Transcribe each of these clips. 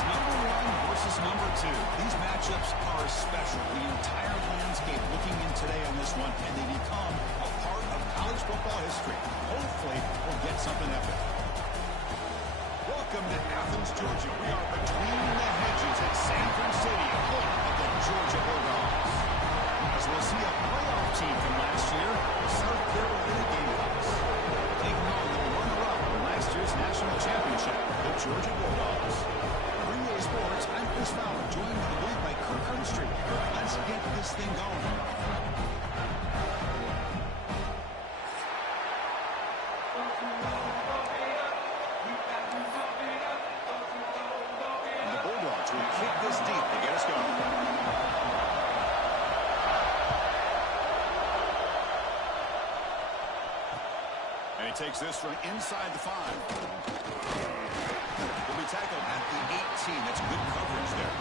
It's number one versus number two. These matchups are special. The entire landscape looking in today on this one, and they become a part of college football history. Hopefully, we'll get something epic. Welcome to Athens, Georgia. We are between the hedges at Sanford Stadium, home of the Georgia Bulldogs. As we'll see a playoff team from last year, the South Carolina Gamecocks. Taking on the runner-up from last year's national championship, the Georgia Bulldogs. Green Bay Sports, I'm Chris Fowler, joined in the booth by Kirk Herbstreit. Kirk, let's get this thing going. And the Bulldogs will kick this deep to get us going. And he takes this from inside the 5. Will be tackled at the 18. That's good coverage there.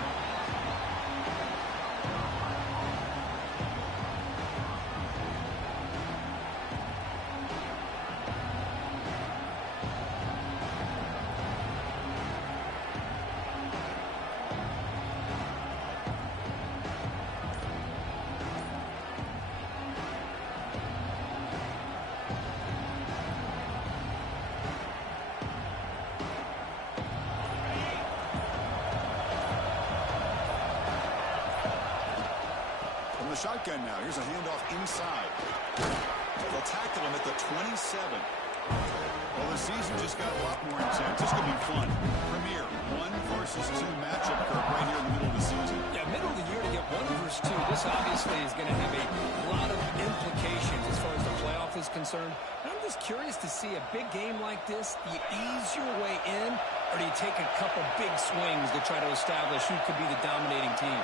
Shotgun now. Here's a handoff inside. They'll tackle him at the 27. Well, the season just got a lot more intense. This could be fun. Premier 1 versus 2 matchup, Kirk, right here in the middle of the season. Yeah, middle of the year to get 1 versus 2. This obviously is going to have a lot of implications as far as the playoff is concerned. And I'm just curious to see a big game like this. Do you ease your way in, or do you take a couple big swings to try to establish who could be the dominating team?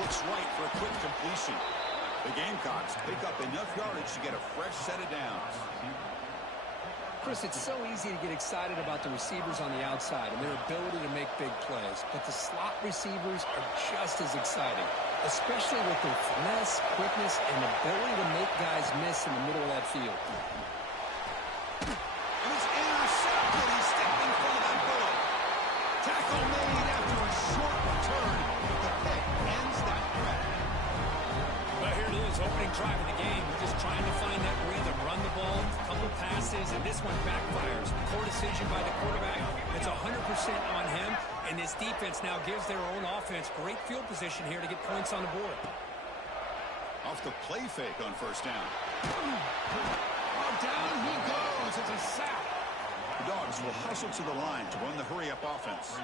Looks right for a quick completion. The Gamecocks pick up enough yardage to get a fresh set of downs. Chris, it's so easy to get excited about the receivers on the outside and their ability to make big plays, but the slot receivers are just as exciting, especially with their finesse, quickness, and ability to make guys miss in the middle of that field. And he's intercepted. He's stepping in front of that bullet. Tackle made after a short return. The pick ends that threat. Well, here it is, opening drive of the game. We're just trying to find that rhythm, run the ball, a couple passes, and this one backfires. Poor decision by the quarterback. It's 100% on him, and this defense now gives their own offense great field position here to get points on the board. Off the play fake on first down. Oh, down he goes. It's a sack. The Dogs will hustle to the line to run the hurry-up offense.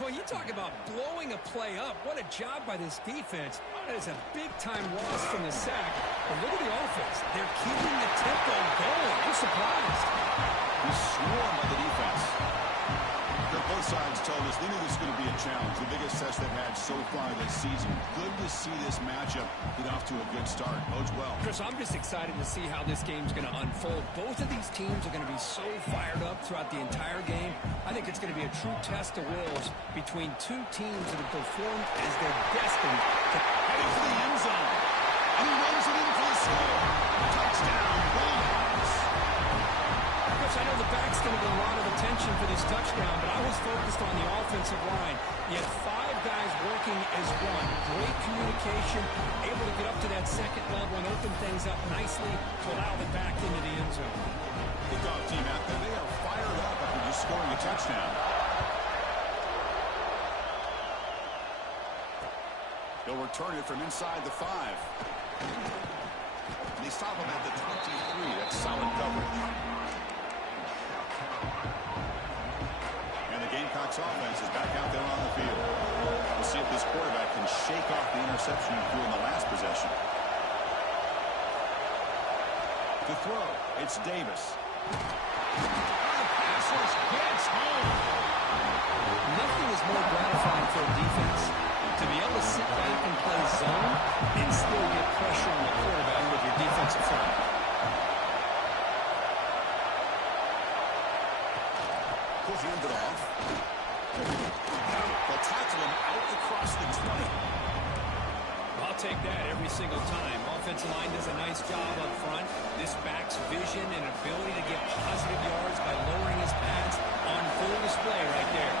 Well, you talk about blowing a play up. What a job by this defense. That is a big-time loss from the sack. But look at the offense. They're keeping the tempo going. I'm surprised. He's swarmed by the defense. Both sides told us they knew this was going to be a challenge, the biggest test they've had so far this season. Good to see this matchup get off to a good start. Bodes well. Chris, I'm just excited to see how this game's going to unfold. Both of these teams are going to be so fired up throughout the entire game. I think it's going to be a true test of wills between two teams that have performed as they're destined to head into the end zone. And he runs it in for the score. Touchdown, Bulldogs. Chris, I know the back's going to get a lot of attention for this touchdown, but I was focused on the offensive line. You had 5 guys working as one. Great communication, able to get up to that second level and open things up nicely to allow the back into the end zone. Good dog team out there. They are fired up after just scoring a touchdown. They'll return it from inside the 5. And they stop him at the 23. That's solid coverage. And the Gamecocks offense is back out there on the field. We'll see if this quarterback can shake off the interception he threw in the last possession. To throw, it's Davis. The pass rush gets home. Nothing is more gratifying for a defense to be able to sit back and play zone and still get pressure on the quarterback with your defensive front. He'll hand it off. They'll tackle him out across the 20. I'll take that every single time. Offensive line does a nice job up front. This back's vision and ability to get positive yards by lowering his pads on full display right there.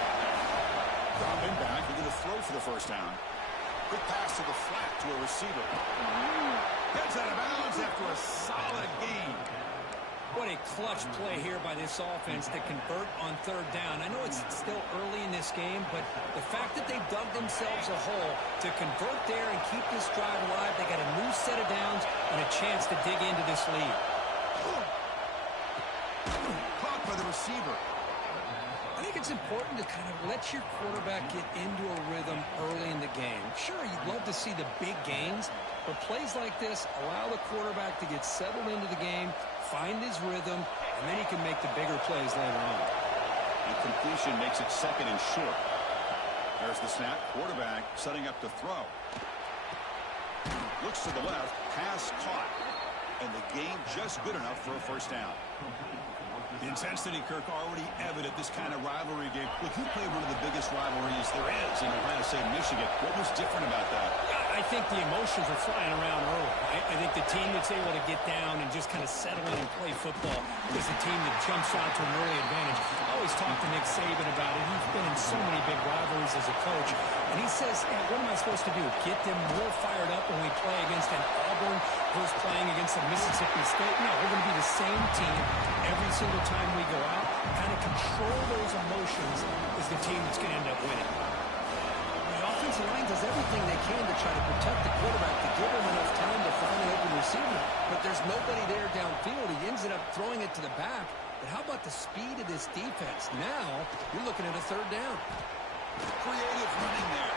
Dropping back, looking to throw for the first down. Quick pass to the flat to a receiver. Gets out of bounds after a solid gain. What a clutch play here by this offense to convert on third down. I know it's still early in this game, but the fact that they've dug themselves a hole to convert there and keep this drive alive, they got a new set of downs and a chance to dig into this lead. Caught by the receiver. I think it's important to kind of let your quarterback get into a rhythm early in the game. Sure, you'd love to see the big gains, but plays like this allow the quarterback to get settled into the game, find his rhythm, and then he can make the bigger plays later on. And completion makes it second and short. There's the snap. Quarterback setting up to throw. Looks to the left. Pass caught. And the game just good enough for a first down. The intensity, Kirk, already evident this kind of rivalry game. Look, you played one of the biggest rivalries there is in Ohio State, Michigan. What was different about that? I think the emotions are flying around early. I think the team that's able to get down and just kind of settle in and play football is the team that jumps out to an early advantage. I always talk to Nick Saban about it. He's been in so many big rivalries as a coach. And he says, hey, what am I supposed to do? Get them more fired up when we play against an Auburn versus playing against a Mississippi State? No, we're going to be the same team every single time we go out. Kind of control those emotions is the team that's going to end up winning. The offensive line does everything they can to try to protect the quarterback, to give him enough time to find an open receiver. But there's nobody there downfield. He ends up throwing it to the back. But how about the speed of this defense? Now, you're looking at a third down. Creative running there.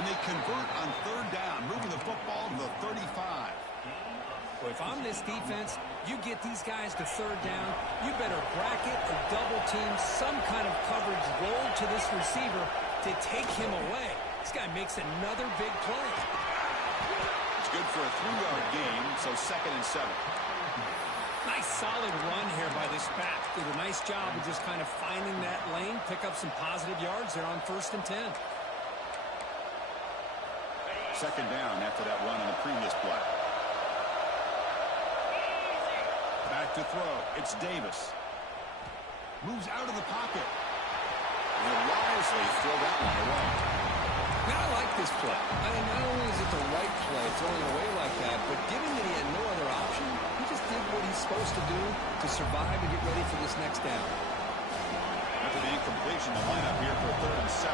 And they convert on third down, moving the football to the 35. Well, if I'm this defense, you get these guys to third down, you better bracket or double team some kind of coverage roll to this receiver to take him away. This guy makes another big play. It's good for a 3-yard gain, so second and 7. Nice solid run here by this back. Did a nice job of just kind of finding that lane, pick up some positive yards there on 1st and 10. Second down after that run on the previous play. Back to throw. It's Davis. Moves out of the pocket. And wisely throw that one away. Now, I like this play. I mean, not only is it the right play, throwing away like that, but given that he had no other option, he just did what he's supposed to do to survive and get ready for this next down. After the incompletion, the lineup here for 3rd and 7.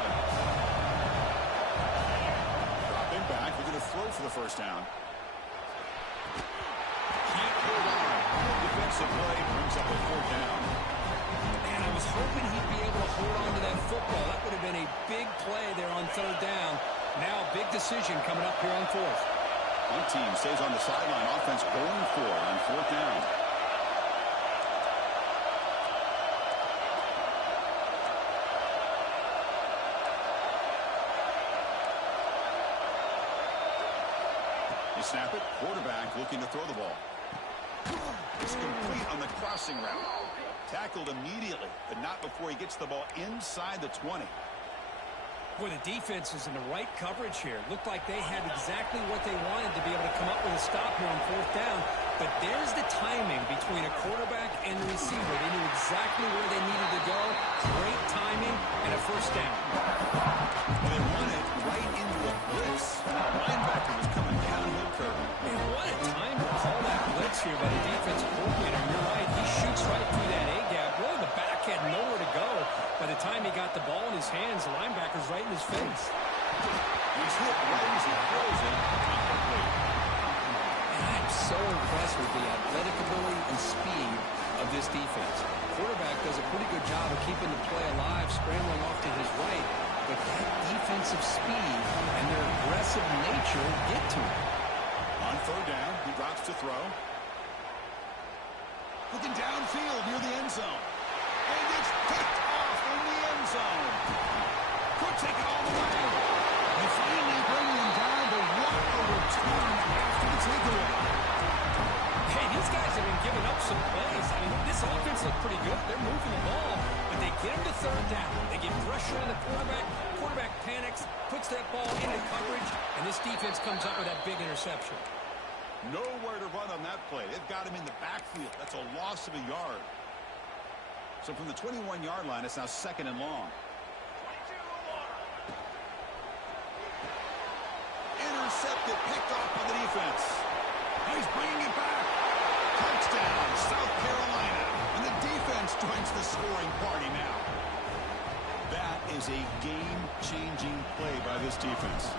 Dropping back, we're going to throw for the first down. Can't hold on. Defensive play brings up a 4th down. Man, I was hoping he'd be able to hold on to that football. That would have been a big play there on 3rd down. Now, big decision coming up here on 4th. One team stays on the sideline. Offense going for it on 4th down. They snap it. Quarterback looking to throw the ball. It's complete on the crossing route. Tackled immediately, but not before he gets the ball inside the 20. Boy, the defense is in the right coverage here. Looked like they had exactly what they wanted to be able to come up with a stop here on 4th down. But there's the timing between a quarterback and the receiver. They knew exactly where they needed to go. Great timing and a first down. Well, they run it right into a blitz. Linebacker was coming downhill curve. Man, what a time to call that blitz here by the defensive coordinator. You're right, he shoots right through that A-gap. Really, the back had nowhere to go. By the time he got the ball in his hands, the linebacker's right in his face. He's hit right as he throws it. And I am so impressed with the athletic ability and speed of this defense. Quarterback does a pretty good job of keeping the play alive, scrambling off to his right. But that defensive speed and their aggressive nature get to him. On 3rd down, he drops to throw. Looking downfield near the end zone. And it's picked off in the end zone. Could take it all the way. They finally bring him down, but what a return after the takeaway. Hey, these guys have been giving up some plays. I mean, this offense looked pretty good. They're moving the ball, but they get him to 3rd down. They get pressure on the quarterback. Quarterback panics, puts that ball into coverage, and this defense comes up with that big interception. Nowhere to run on that play. They've got him in the backfield. That's a loss of a yard. So from the 21-yard line, it's now 2nd and long. Intercepted, picked off by the defense. He's bringing it back. Touchdown, South Carolina. And the defense joins the scoring party now. That is a game-changing play by this defense.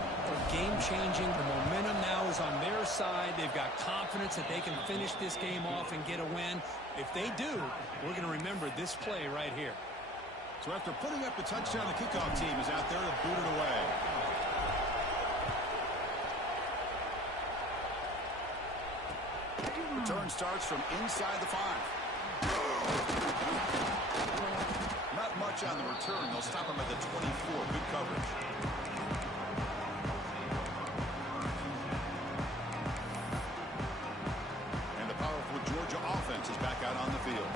Game-changing. The momentum now is on their side. They've got confidence that they can finish this game off and get a win. If they do, we're going to remember this play right here. So after putting up the touchdown, the kickoff team is out there to boot it away. Return starts from inside the 5. Not much on the return. They'll stop him at the 24. Good coverage. And the powerful Georgia offense is back out on the field.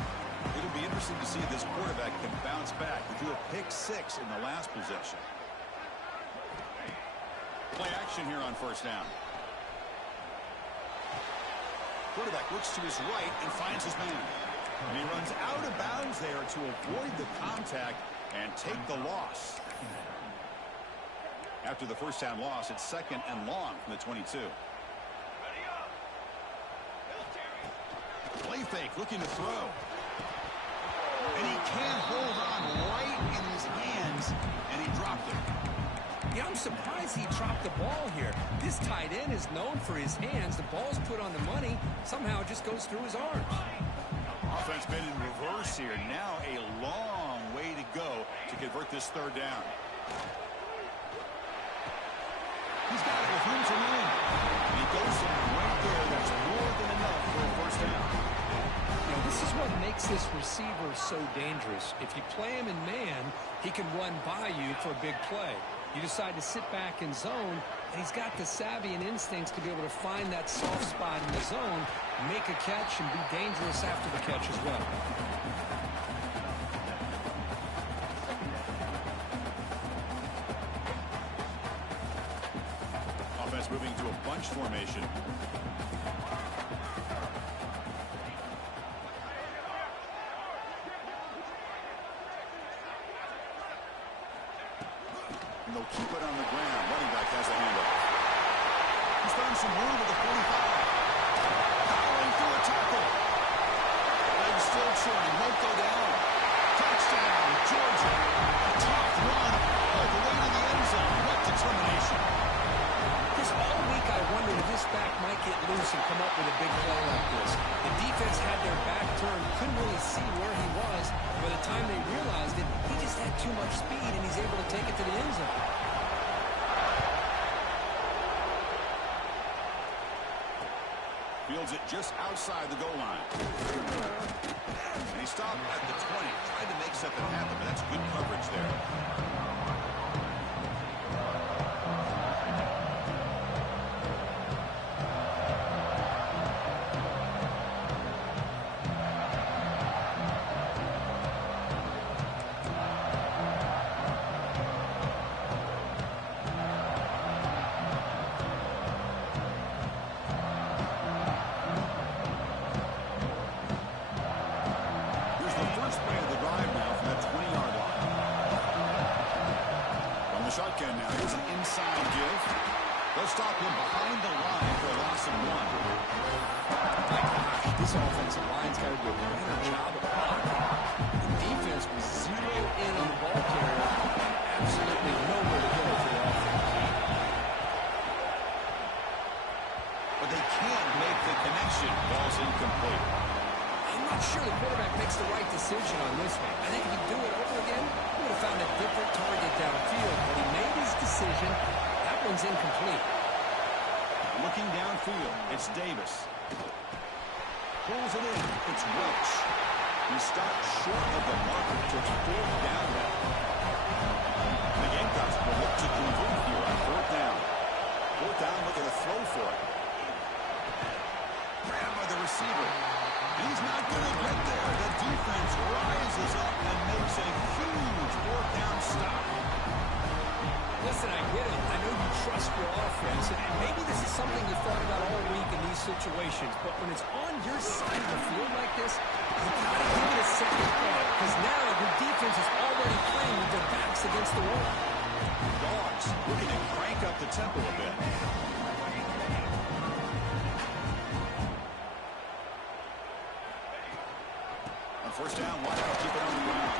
It'll be interesting to see if this quarterback can bounce back. He threw a pick-6 in the last possession. Play action here on 1st down. Quarterback looks to his right and finds his man. And he runs out of bounds there to avoid the contact and take the loss. After the 1st down loss, it's 2nd and long from the 22. Play fake, looking to throw. And he can't hold on right in his hands, and he dropped it. Yeah, I'm surprised he dropped the ball here. This tight end is known for his hands. The ball's put on the money. Somehow it just goes through his arms. Offense been in reverse here. Now a long way to go to convert this 3rd down. He's got it with room to run. And he goes in right there. That's more than enough for a 1st down. You know, this is what makes this receiver so dangerous. If you play him in man, he can run by you for a big play. You decide to sit back in zone, and he's got the savvy and instincts to be able to find that soft spot in the zone, make a catch, and be dangerous after the catch as well. Offense moving to a bunch formation. And they'll keep it on the ground. Running back has a handoff. He's found some room at the 45. Powering through a tackle. Legs still churning. Won't go down. Touchdown, Georgia. A tough run all the way to the end zone. What determination. This all week I wondered if this back might get loose and come up with a big play like this. The defense had their back turned, couldn't really see where he was. By the time they realized it, he just had too much speed, and he's able to take it to the end zone. Fields it just outside the goal line. And he stopped at the 20. Tried to make something happen, but that's good coverage there. Shotgun now. Here's an inside give. They'll stop him behind the line for a loss of 1. My gosh, this offensive line's got to do a better job of blocking. The defense was zeroed in on the ball carrier and absolutely nowhere to go for the offense. But they can't make the connection. Ball's incomplete. I'm not sure the quarterback makes the right decision on this one. I think if he'd do it over again, he would have found a different target downfield. But he made his decision. That one's incomplete. Looking downfield, it's Davis. Pulls it in. It's Welch. He stopped short of the marker towards 4th down now. The Gamecocks will look to convert here on 4th down. 4th down, looking to throw for it. Grabbed by the receiver. He's not going to get there. The defense rises up and makes a huge 4th down stop. Listen, I get it. I know you trust your offense, situations, but when it's on your side of the field like this, you got to give it a second thought, because now your defense is already playing with their backs against the wall. Dogs looking to crank up the tempo a bit. On first down, why not keep it on the ground?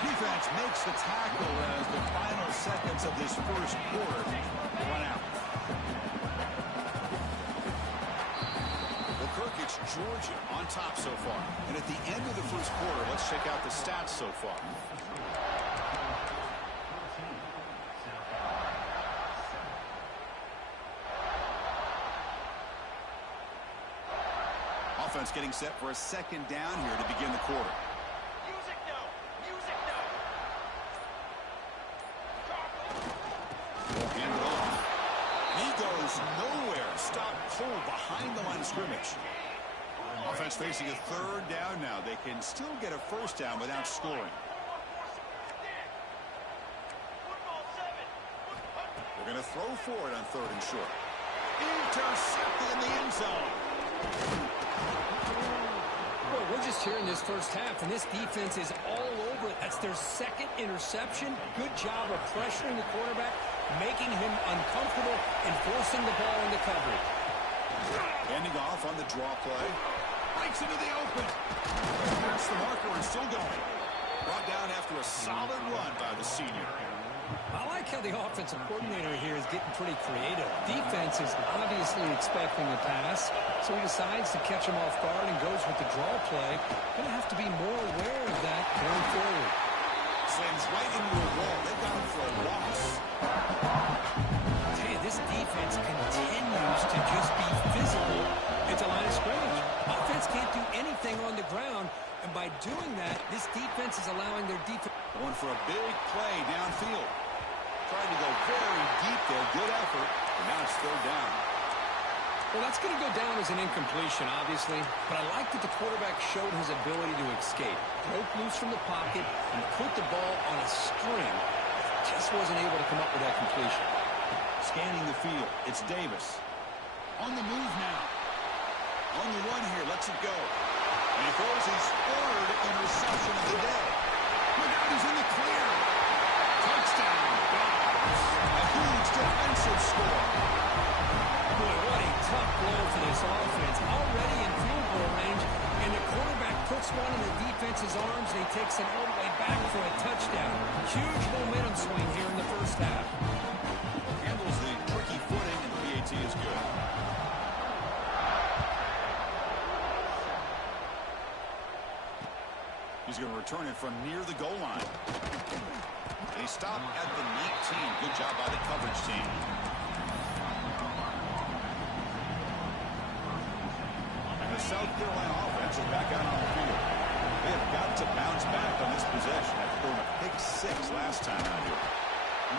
Defense makes the tackle as the final seconds of this first quarter run out. Well, Kirk, it's Georgia on top so far. And at the end of the first quarter, let's check out the stats so far. Offense getting set for a second down here to begin the quarter. Music no. Music no. Hand it off. He goes nowhere. Stop cold behind the line of scrimmage. Offense facing a third down now. They can still get a first down without scoring. They're going to throw for it on third and short. Intercepted in the end zone. Well, we're just here in this first half, and this defense is all over it. That's their second interception. Good job of pressuring the quarterback, making him uncomfortable, and forcing the ball into coverage. Handing off on the draw play. Breaks into the open. That's the marker and still going. Brought down after a solid run by the senior. I like how the offensive coordinator here is getting pretty creative. Defense is obviously expecting the pass, so he decides to catch him off guard and goes with the draw play. Going to have to be more aware of that going forward. Slams right into a wall. They got him for a loss. Hey, this defense continues to just be physical at the line of scrimmage. Offense can't do anything on the ground, and by doing that, this defense is allowing their defense. Going for a big play downfield. Trying to go very deep there. Good effort. And now it's third down. Well, that's going to go down as an incompletion, obviously, but I like that the quarterback showed his ability to escape. Broke loose from the pocket and put the ball on a string. Just wasn't able to come up with that completion. Scanning the field. It's Davis. On the move now. On the run here. Lets it go. And he throws his third interception of the day. Look out, he's in the clear. Touchdown, Dogs. A huge defensive score. Boy, what a tough blow for this offense. Already in field goal range, and the quarterback puts one in the defense's arms, and he takes it all the way back for a touchdown. Huge momentum swing here in the first half. Handles the tricky footing, and the PAT is good. He's going to return it from near the goal line. They stop at the 19. Good job by the coverage team. And the South Carolina offense is back out on the field. They have got to bounce back on this possession after throwing a pick six last time out here.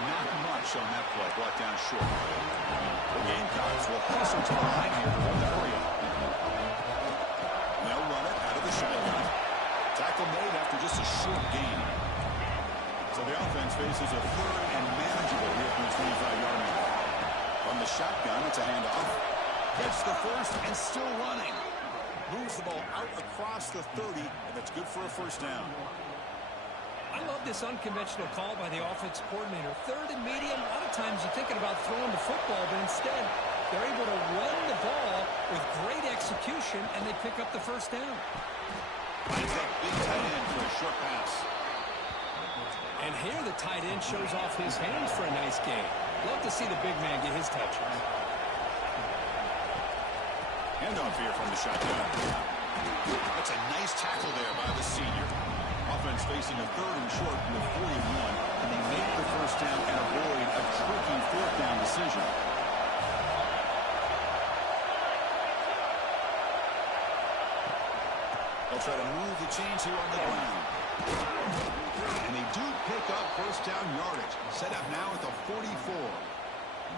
Not much on that play, brought down short. The Gamecocks will hustle to the line here to hold the hurry up. They'll run it out of the shotgun. Tackle made after just a short gain. So the offense faces a third and manageable here from the 25-yard line. From the shotgun, it's a handoff. Gets the first and still running. Moves the ball out across the 30, and that's good for a first down. I love this unconventional call by the offensive coordinator. Third and medium, a lot of times you're thinking about throwing the football, but instead they're able to run the ball with great execution, and they pick up the first down. Finds that big tight end for a short pass. And here the tight end shows off his hands for a nice gain. Love to see the big man get his touches. Handoff here from the shotgun. That's a nice tackle there by the senior. Offense facing a third and short from the 41, and they make the first down and avoid a tricky fourth down decision. They'll try to move the chains here on the ground. And they do pick up first down yardage. Set up now at the 44.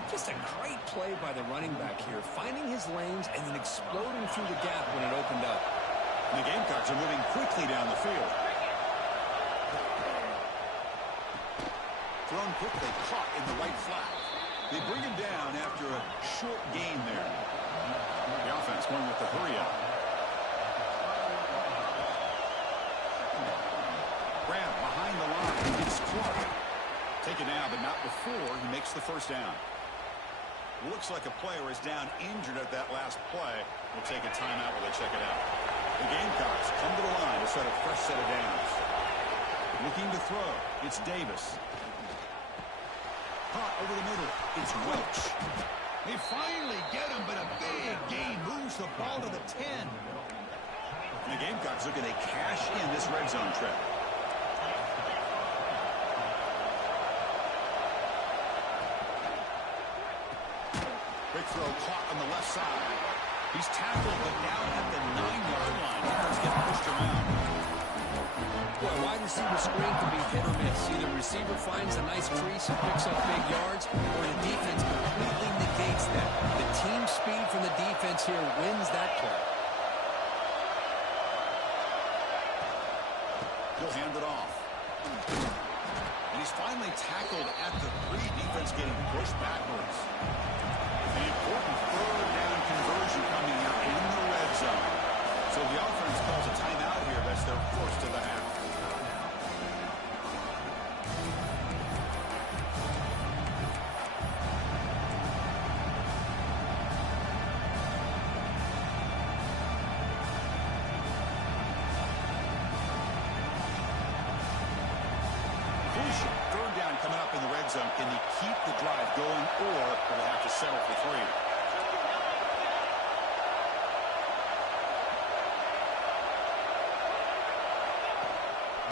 Just a great play by the running back here, finding his lanes and then exploding through the gap when it opened up. And the Gamecocks are moving quickly down the field. Thrown quickly, caught in the right flat. They bring him down after a short gain there. The offense going with the hurry up. Grab behind the line. It's Clark. Taken now, but not before he makes the first down. Looks like a player is down injured at that last play. We'll take a timeout while they check it out. The Gamecocks come to the line to set a fresh set of downs. Looking to throw. It's Davis. Caught over the middle. It's Welch. They finally get him, but a big gain moves the ball to the 10. And the Gamecocks looking to cash in this red zone trip. Quick throw caught on the left side. He's tackled, but down at the 9-yard line. Let's get pushed around. Boy, wide receiver screen can be hit or miss. Either receiver finds a nice crease and picks up big yards, or the defense completely negates that. The team speed from the defense here wins that play. He'll hand it off. And he's finally tackled at the 3. Defense getting pushed backwards. An important third down conversion coming here in the red zone. So the offense calls a timeout here. That's their first of the half. Crucial third down coming up in the red zone. Can they keep the drive going, or will they have to settle for 3?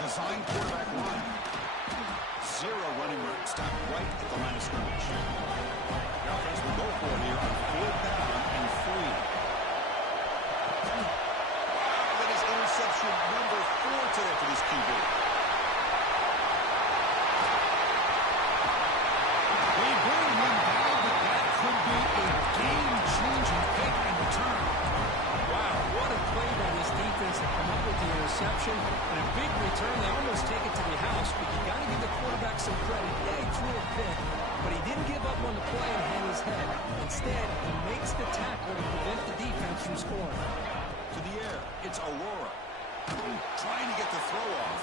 Design quarterback line. 0 running room. Stop right at the line of scrimmage. The offense will go for it here on 4th down and 3. Wow, that is interception number 4 today for this QB. They bring him down, but that could be a game-changing pick and return. Wow, what a play by this defense to come up with the interception and a big return. They almost take it to the house, but you got to give the quarterback some credit. Yeah, he threw a pick, but he didn't give up on the play and hang his head. Instead, he makes the tackle to prevent the defense from scoring. To the air, it's Aurora. Trying to get the throw off,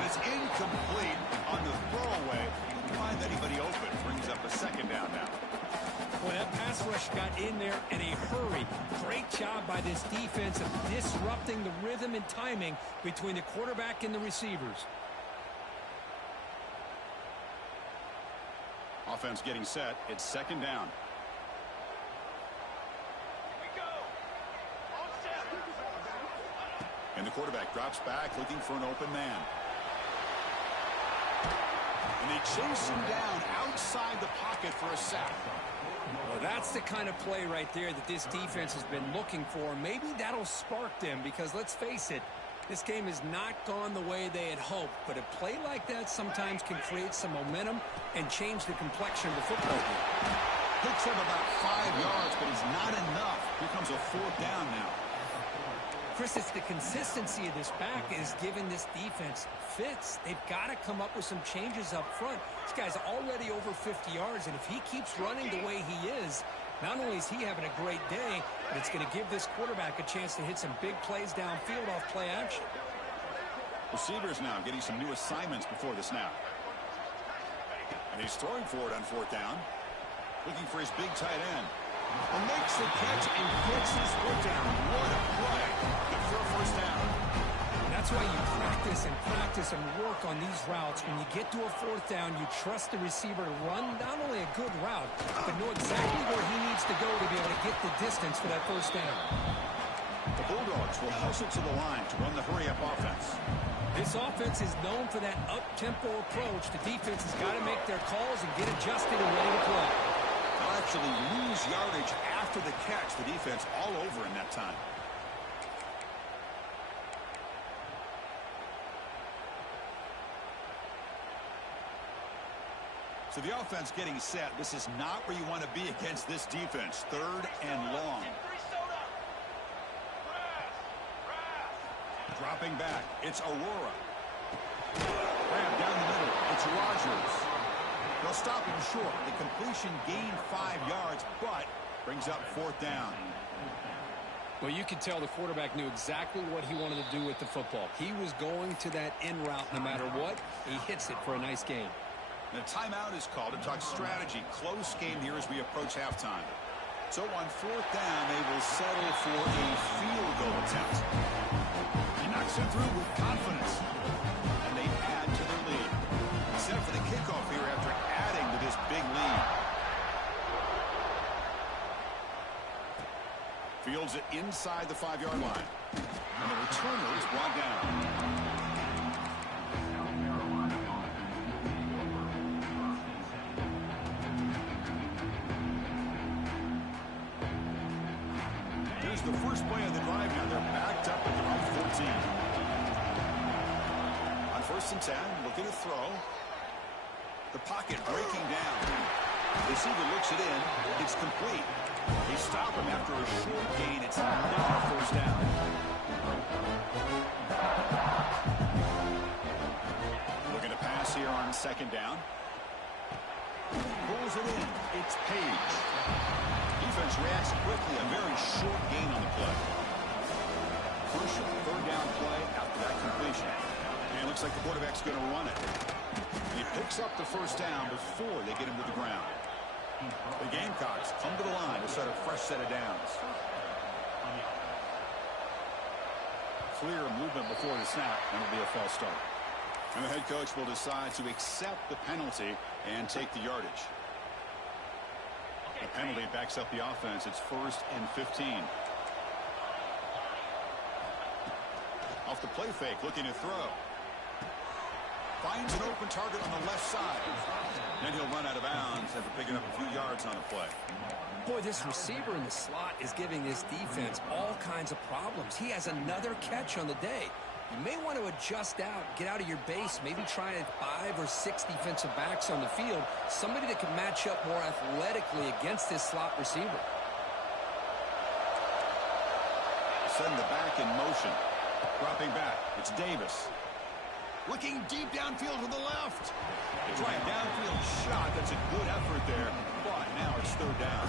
and it's incomplete on the throwaway. Didn't find anybody open. Brings up a 2nd down now. Well, that pass rush got in there in a hurry. Great job by this defense of disrupting the rhythm and timing between the quarterback and the receivers. Offense getting set. It's 2nd down. Here we go. On set. And the quarterback drops back looking for an open man. And they chase him down outside the pocket for a sack. Well, that's the kind of play right there that this defense has been looking for. Maybe that'll spark them because, let's face it, this game has not gone the way they had hoped. But a play like that sometimes can create some momentum and change the complexion of the football game. Picks up about 5 yards, but it's not enough. Here comes a 4th down now. Chris, it's the consistency of this back is giving this defense fits. They've got to come up with some changes up front. This guy's already over 50 yards, and if he keeps running the way he is, not only is he having a great day, but it's going to give this quarterback a chance to hit some big plays downfield off play action. Receivers now getting some new assignments before the snap. And he's throwing for it on 4th down. Looking for his big tight end. And makes the catch and gets his foot down. What a play. Good for a 1st down. That's why you practice and work on these routes. When you get to a 4th down, you trust the receiver to run not only a good route, but know exactly where he needs to go to be able to get the distance for that 1st down. The Bulldogs will hustle to the line to run the hurry-up offense. This offense is known for that up-tempo approach. The defense has got to make their calls and get adjusted and ready to play. They'll actually lose yardage after the catch. The defense all over in that time. So the offense getting set. This is not where you want to be against this defense. 3rd and long. Dropping back. It's Aurora. Grab down the middle. It's Rogers. They'll stop him short. The completion gained 5 yards, but brings up 4th down. Well, you could tell the quarterback knew exactly what he wanted to do with the football. He was going to that end route no matter what. He hits it for a nice gain. And a timeout is called to talk strategy. Close game here as we approach halftime. So on 4th down, they will settle for a field goal attempt. He knocks it through with confidence. And they add to their lead. Set up for the kickoff here after adding to this big lead. Fields it inside the 5-yard line. And the returner is brought down. Here's the first play of the drive now. They're backed up at their own 14. On 1st and 10, looking to throw. The pocket breaking down. The receiver looks it in. It's complete. They stop him after a short gain. It's not a 1st down. Looking to pass here on 2nd down. Pulls it in. It's Page. Defense reacts quickly. A very short gain on the play. Crucial 3rd down play after that completion. And it looks like the quarterback's going to run it. He picks up the 1st down before they get him to the ground. The Gamecocks come to the line to set a fresh set of downs. Clear movement before the snap, and it'll be a false start. And the head coach will decide to accept the penalty and take the yardage. The penalty backs up the offense. It's 1st and 15. Off the play fake, looking to throw. Finds an open target on the left side. Then he'll run out of bounds after picking up a few yards on the play. Boy, this receiver in the slot is giving this defense all kinds of problems. He has another catch on the day. You may want to adjust out, get out of your base, maybe try 5 or 6 defensive backs on the field, somebody that can match up more athletically against this slot receiver. Send the back in motion. Dropping back, it's Davis. Looking deep downfield to the left. A drive downfield shot. That's a good effort there, but now it's 3rd down.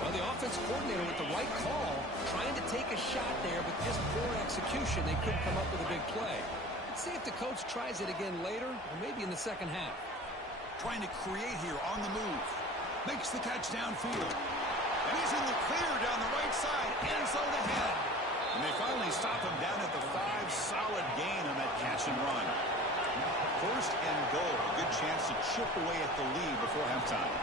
Well, the offense coordinator with the right call, trying to take a shot there, but just poor execution. They couldn't come up with a big play. Let's see if the coach tries it again later, or maybe in the 2nd half. Trying to create here on the move. Makes the catch downfield. And he's in the clear down the right side. End zone ahead. And they finally stop him down at the 5. Solid gain on that catch and run. 1st and goal. A good chance to chip away at the lead before halftime.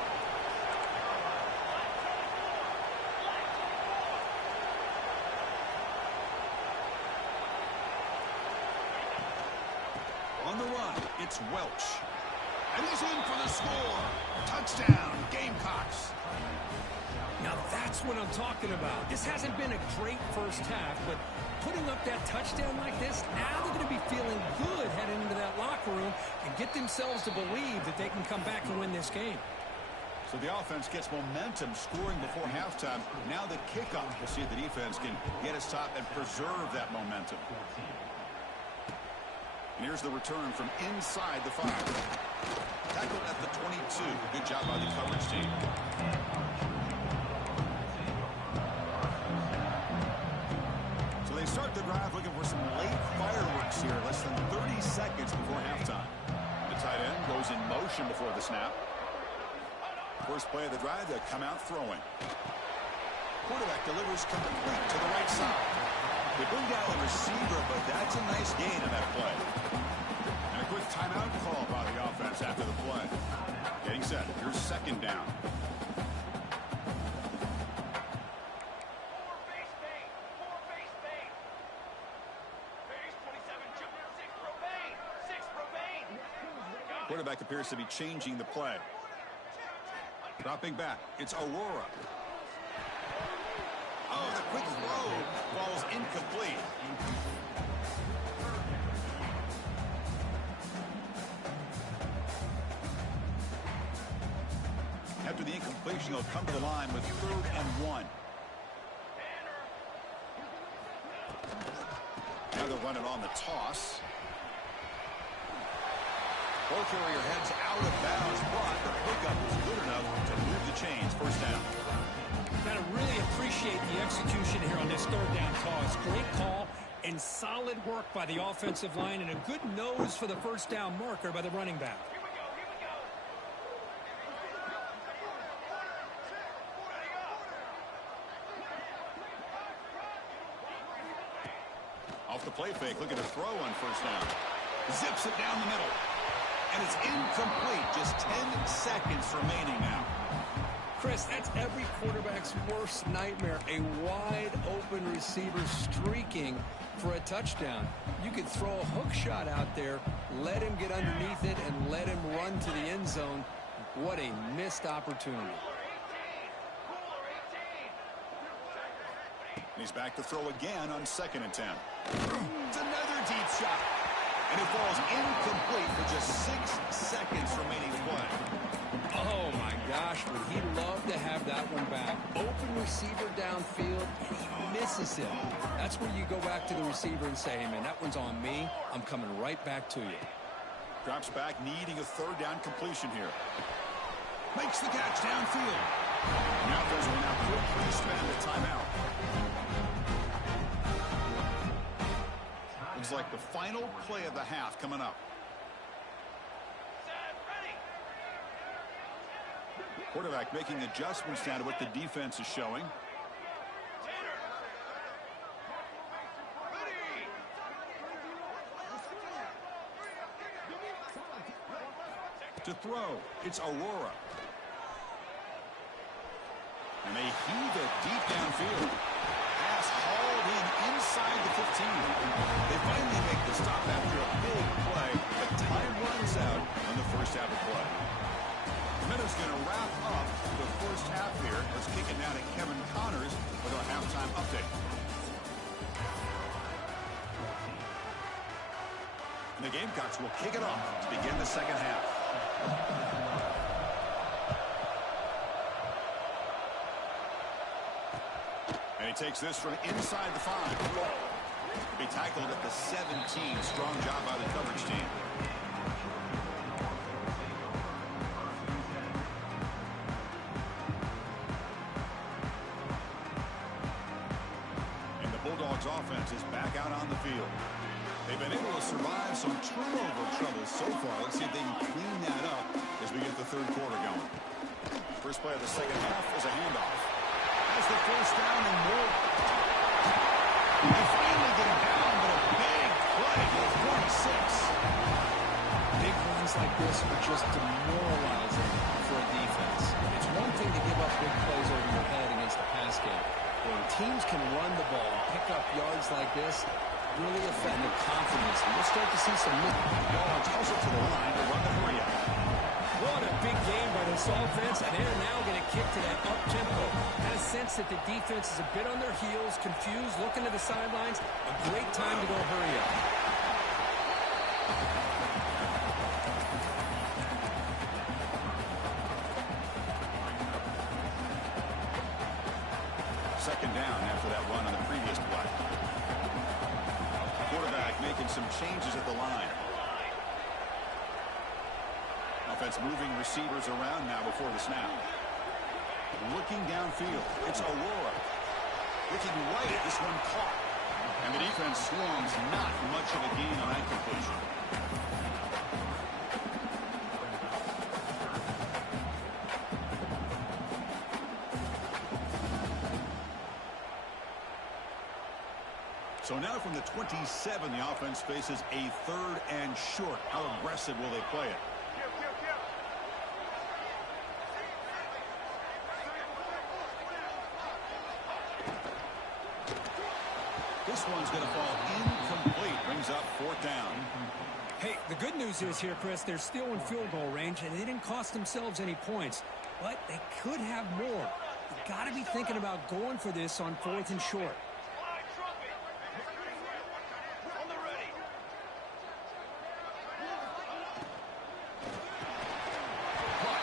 On the run, it's Welch. And he's in for the score. Touchdown, Gamecocks. Now that's what I'm talking about. This hasn't been a great 1st half, but putting up that touchdown like this, now they're going to be feeling good heading into that locker room and get themselves to believe that they can come back and win this game. So the offense gets momentum scoring before halftime. Now the kickoff. We'll see if the defense can get a stop and preserve that momentum. And here's the return from inside the 5. Tackled at the 22. Good job by the coverage team. So they start the drive looking for some late fireworks here. Less than 30 seconds before halftime. The tight end goes in motion before the snap. First play of the drive, they'll come out throwing. Quarterback delivers complete to the right side. They bring down the receiver, but that's a nice gain on that play. And a quick timeout call by the offense after the play. Getting set. Here's 2nd down. Quarterback appears to be changing the play. Dropping back, it's Aurora. Oh, the quick throw falls incomplete. After the incompletion, he'll come to the line with 3rd and 1. Now they'll run it on the toss. Ball carrier heads out of bounds, but the pickup was good enough to move the chains. First down. Gotta really appreciate the execution here on this third down toss. Great call and solid work by the offensive line and a good nose for the first down marker by the running back. Off the play fake, looking to throw on first down. Zips it down the middle. And it's incomplete. Just 10 seconds remaining now. Chris, that's every quarterback's worst nightmare. A wide open receiver streaking for a touchdown. You could throw a hook shot out there, let him get underneath it, and let him run to the end zone. What a missed opportunity. He's back to throw again on 2nd and 10. It's another deep shot. And it falls incomplete with just 6 seconds remaining to play. Oh, my gosh, would he love to have that one back. Open receiver downfield, and he misses it. That's where you go back to the receiver and say, hey, man, that one's on me. I'm coming right back to you. Drops back, needing a third down completion here. Makes the catch downfield. The offense will now quickly spend a timeout. Looks like the final play of the half coming up. Quarterback making adjustments now to what the defense is showing. To throw, it's Aurora. And they heave it deep downfield. Pass hauled in inside the 15. They finally make the stop after a big play, but time runs out on the first half of play. Minute's going to wrap up the first half here. Let's kick it now to Kevin Connors with our halftime update. And the Gamecocks will kick it off to begin the second half. And he takes this from inside the 5. He'll be tackled at the 17. Strong job by the coverage team. And the Bulldogs offense is back out on the field. They've been able to survive some turnover trouble so far. Let's see if they can clean that up as we get the third quarter going. First play of the second half is a handoff. Has the first down and more. They finally get down, but a big play for 46. Big runs like this are just demoralizing for a defense. It's one thing to give up big plays over your head against the pass game. When teams can run the ball and pick up yards like this, really affect their confidence. And we'll start to see some Yards also to the line to run the hurry up. What a big game by this offense, and they're now going to kick to that up-tempo. Had a sense that the defense is a bit on their heels, confused, looking to the sidelines. A great time to go hurry up. Second down after that run on the previous play. Quarterback making some changes at the line. Offense moving receivers around now before the snap. Looking downfield, it's Aurora. Looking right at this one caught. And the defense swarms, not much of a gain on that completion. So now from the 27, the offense faces a 3rd and short. How aggressive will they play it? This one's going to fall incomplete. Brings up 4th down. Hey, the good news is here, Chris, they're still in field goal range, and they didn't cost themselves any points. But they could have more. You've got to be thinking about going for this on 4th and short.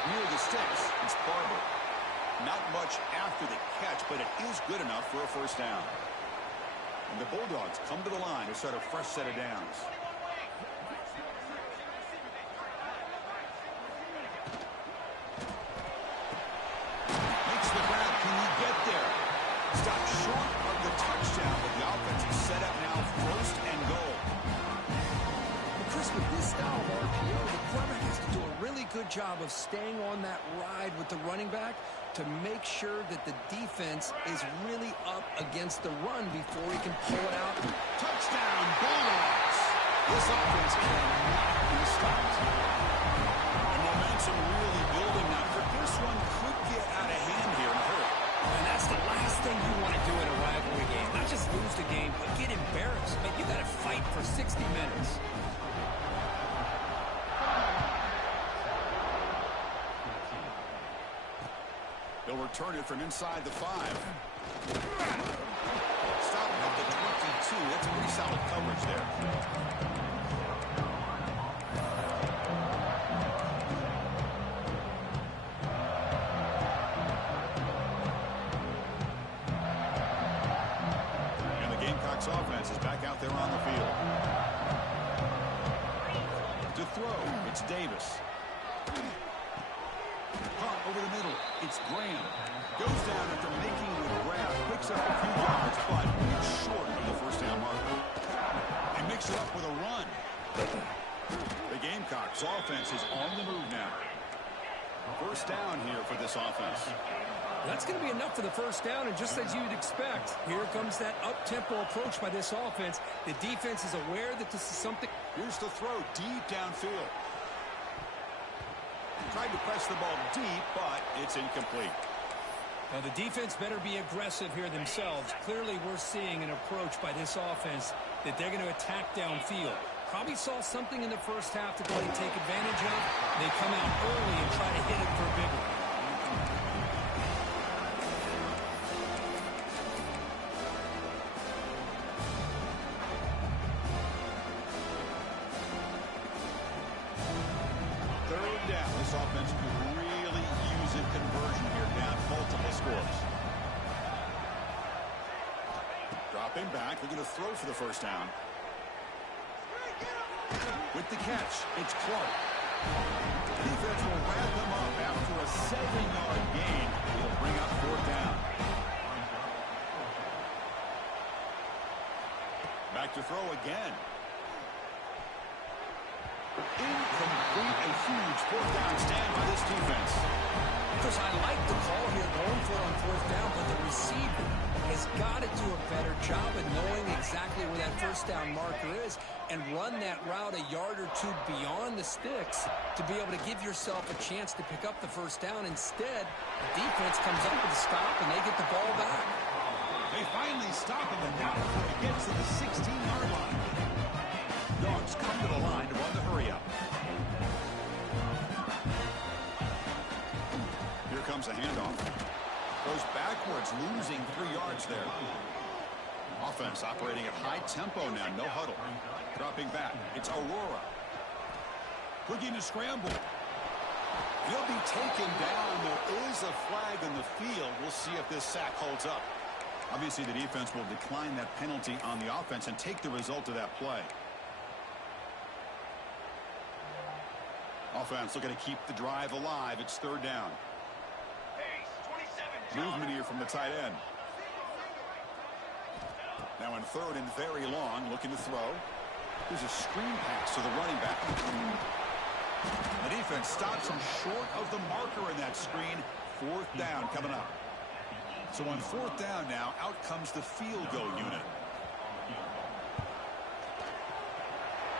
Near the sticks, it's Barber. Not much after the catch, but it is good enough for a first down. And the Bulldogs come to the line to start a fresh set of downs. short of the touchdown, but the offense is set up now, first and goal. Well, Chris, with this style of RPO, the quarterback has to do a really good job of staying on that ride with the running back to make sure that the defense is really up against the run before he can pull it out. Touchdown, Bulldogs. This offense cannot be stopped. And momentum really building now. For this one could get out of hand here in a hurry. And that's the last thing you want to do in a rivalry game. Not just lose the game, but get embarrassed. Like, you got to fight for 60 minutes. They'll return it from inside the 5. Stopping at the 22. That's a pretty solid coverage there. And the Gamecocks offense is back out there on the field. To throw, it's Davis. Punt over the middle. It's Graham. Goes down after making the grab. Picks up a few yards, but it's short of the first down marker. They mix it up with a run. The Gamecocks offense is on the move now. First down here for this offense. That's going to be enough for the first down, and just as you'd expect, here comes that up-tempo approach by this offense. The defense is aware that this is something. Here's the throw deep downfield. Tried to press the ball deep, but it's incomplete. Now, the defense better be aggressive here themselves. Clearly, we're seeing an approach by this offense that they're going to attack downfield. Probably saw something in the first half that they take advantage of. They come out early and try to hit it for a big one. Third down. This offense could really use a conversion here, down multiple scores. Dropping back. They're going to throw for the first down. With the catch, it's Clark. Defense will wrap them up after a 7-yard gain. It'll bring up fourth down. Back to throw again. Incomplete. A huge fourth down stand by this defense. Chris, I like the call here going for it on fourth down, but the receiver has got to do a better job of knowing exactly where that first down marker is and run that route a yard or two beyond the sticks to be able to give yourself a chance to pick up the first down. Instead, the defense comes up with a stop and they get the ball back. They finally stop him, and now before he gets to the 16-yard line. Dogs come to the line to run the hurry up. Here comes a handoff. Goes backwards, losing 3 yards there. Offense operating at high tempo now, no huddle. Dropping back, it's Aurora. Looking to scramble. He'll be taken down. There is a flag in the field. We'll see if this sack holds up. Obviously, the defense will decline that penalty on the offense and take the result of that play. Offense looking to keep the drive alive. It's third down. Movement here from the tight end. Now in third and very long, looking to throw. There's a screen pass to the running back. The defense stops him short of the marker in that screen. Fourth down coming up. So on fourth down now, out comes the field goal unit.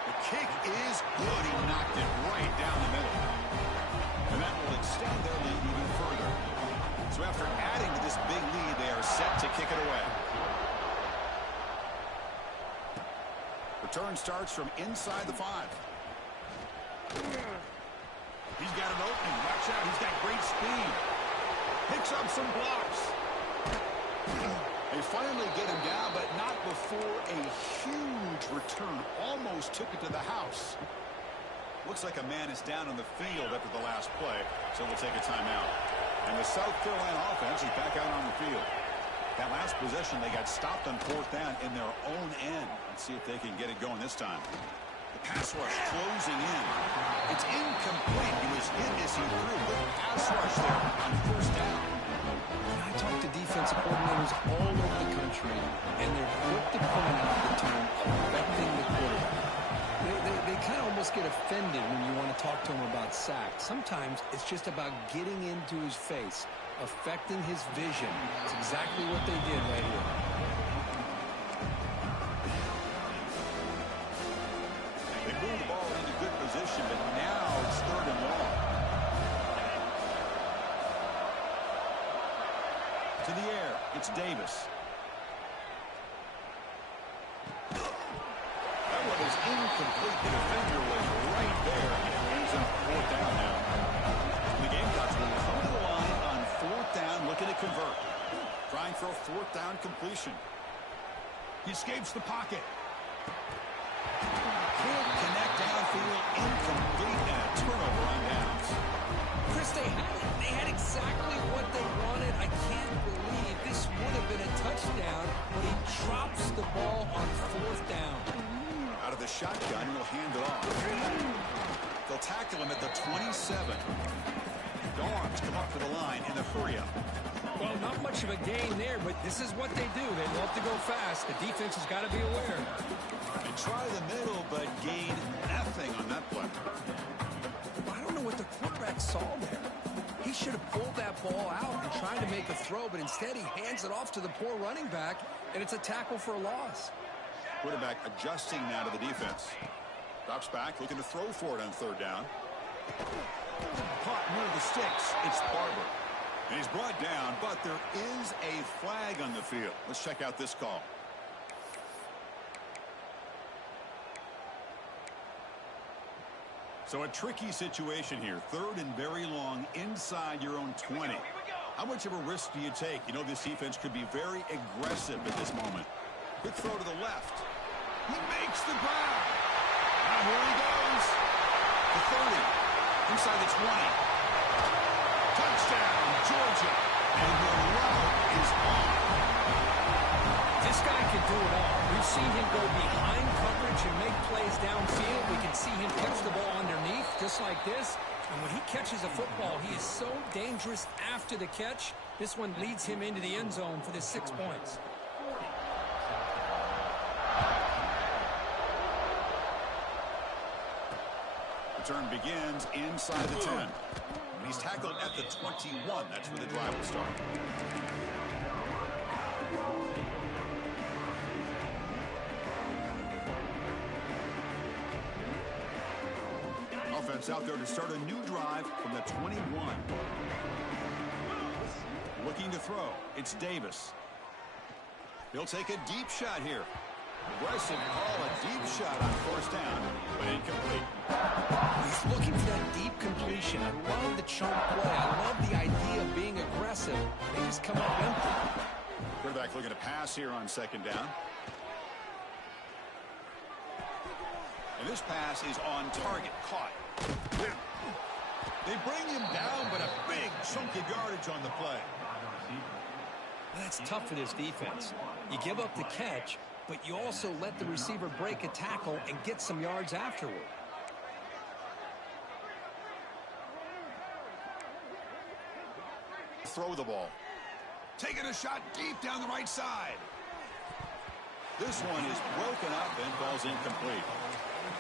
The kick is good. He knocked it right down the middle. And that will extend their lead even further. So after adding to this big lead, they are set to kick it away. Return starts from inside the 5. He's got an opening. Watch out. He's got great speed. Picks up some blocks. They finally get him down, but not before a huge return. Almost took it to the house. Looks like a man is down on the field after the last play, so we'll take a timeout. And the South Carolina offense is back out on the field. That last possession, they got stopped on fourth down in their own end. Let's see if they can get it going this time. The pass rush closing in. It's incomplete. He was hit as he threw. Good pass rush there on first down. I talked to defense defensive coordinators all over the country, and they're quick to point out the term affecting the quarterback. They kind of almost get offended when you want to talk to them about sacks. Sometimes it's just about getting into his face, affecting his vision. It's exactly what they did right here. They moved the ball into good position, but now it's 3rd and long. To the air, it's Davis. That one is incomplete. The defender was right there, and it leaves him 4th down now. The Gamecocks will come to the line on 4th down, looking to convert. Trying for a 4th down completion. He escapes the pocket. Can't connect downfield, incomplete, and a turnover on downs. Chris, they had exactly what they wanted. I can't believe this would have been a touchdown, but he drops the ball on 4th down. Out of the shotgun, he'll hand it off. They'll tackle him at the 27. Dogs come up to the line in the hurry-up. Well, not much of a gain there, but this is what they do. They love to go fast. The defense has got to be aware. They try the middle, but gain nothing on that play. I don't know what the quarterback saw there. He should have pulled that ball out and tried to make a throw, but instead he hands it off to the poor running back, and it's a tackle for a loss. Quarterback adjusting now to the defense. Drops back, looking to throw for it on 3rd down. Caught near the sticks. It's Barber. And he's brought down, but there is a flag on the field. Let's check out this call. So a tricky situation here. 3rd and very long inside your own 20. How much of a risk do you take? You know this defense could be very aggressive at this moment. Quick throw to the left. He makes the grab. Now here he goes. The 30. Inside the 20. Touchdown, Georgia. And the route is on. This guy can do it all. We've seen him go behind coverage and make plays downfield. We can see him catch the ball underneath just like this. And when he catches a football, he is so dangerous after the catch. This one leads him into the end zone for the 6 points. Return begins inside the 10. He's tackled at the 21. That's where the drive will start. Offense out there to start a new drive from the 21. Looking to throw. It's Davis. He'll take a deep shot here. Aggressive call, a deep shot on 1st down, but incomplete. He's looking for that deep completion. I love the chunk play. I love the idea of being aggressive. They just come up empty. Quarterback looking to pass here on 2nd down. And this pass is on target. Caught. They bring him down, but a big chunk of yardage on the play. That's tough for this defense. You give up the catch, but you also let the receiver break a tackle and get some yards afterward. Throw the ball. Taking a shot deep down the right side. This one is broken up and falls incomplete.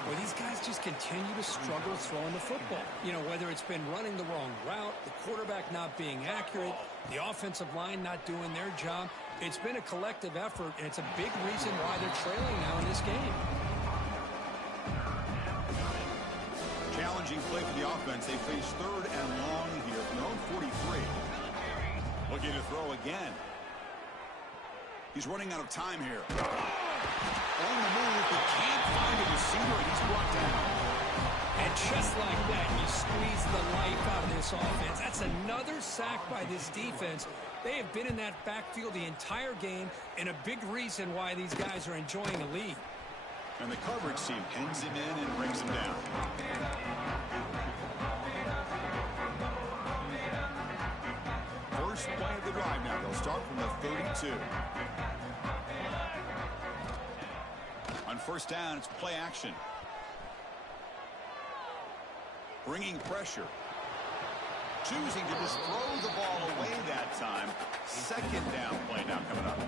Well, these guys just continue to struggle throwing the football. You know, whether it's been running the wrong route, the quarterback not being accurate, the offensive line not doing their job. It's been a collective effort, and it's a big reason why they're trailing now in this game. Challenging play for the offense. They face 3rd and long here from their own 43. Looking to throw again. He's running out of time here. On the move, but can't find a receiver, and he's brought down. And just like that, you squeeze the life out of this offense. That's another sack by this defense. They have been in that backfield the entire game, and a big reason why these guys are enjoying a lead. And the coverage team pins him in and brings him down. First play of the drive now. They'll start from the 32. On 1st down, it's play action. Bringing pressure. Choosing to just throw the ball away that time. second down play now coming up.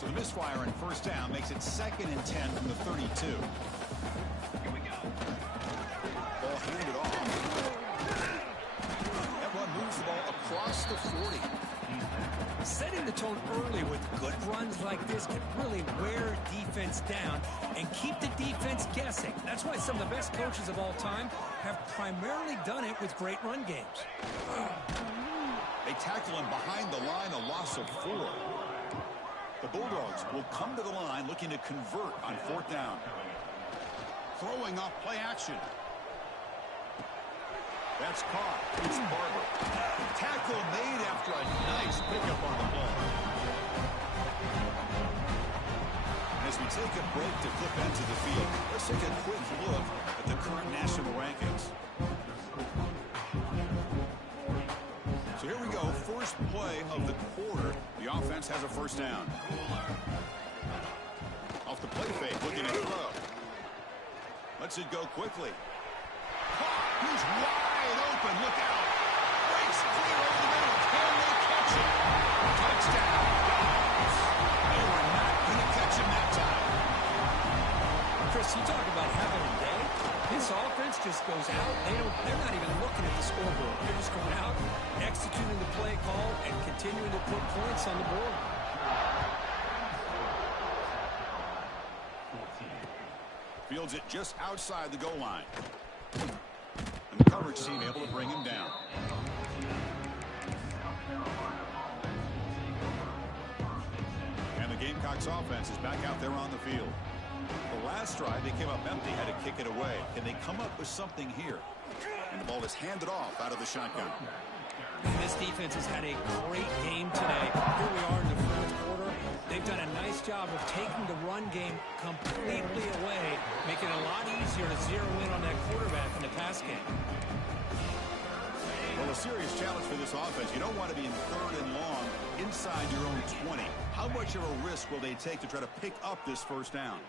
So the misfire on first down makes it 2nd and 10 from the 32. Here we go. Ball handed off. That run moves the ball across the 40. Setting the tone early with good runs like this can really wear defense down and keep the defense guessing. That's why some of the best coaches of all time have primarily done it with great run games. They tackle him behind the line, a loss of 4. The Bulldogs will come to the line looking to convert on 4th down. Throwing off play action. That's caught. It's Barber. Tackle made after a nice pickup on the ball. And as we take a break to flip into the field, let's take a quick look at the current national rankings. So here we go. First play of the quarter. The offense has a first down. Off the play fake, looking to throw. Lets it go quickly. He's wide open. Look out. Breaks clear over the middle. Can they catch him? Touchdown. They were not going to catch him that time. Chris, you talk about having a day. This offense just goes out. They're not even looking at the scoreboard. They're just going out, executing the play call, and continuing to put points on the board. Fields it just outside the goal line. And the coverage team able to bring him down. And the Gamecocks offense is back out there on the field. The last drive, they came up empty, had to kick it away. Can they come up with something here? And the ball is handed off out of the shotgun. This defense has had a great game today. Here we are in the 4th quarter. They've done a nice job of taking the run game completely away, making it a lot easier to zero in on that quarterback in the pass game. Well, a serious challenge for this offense. You don't want to be in 3rd and long inside your own 20. How much of a risk will they take to try to pick up this first down?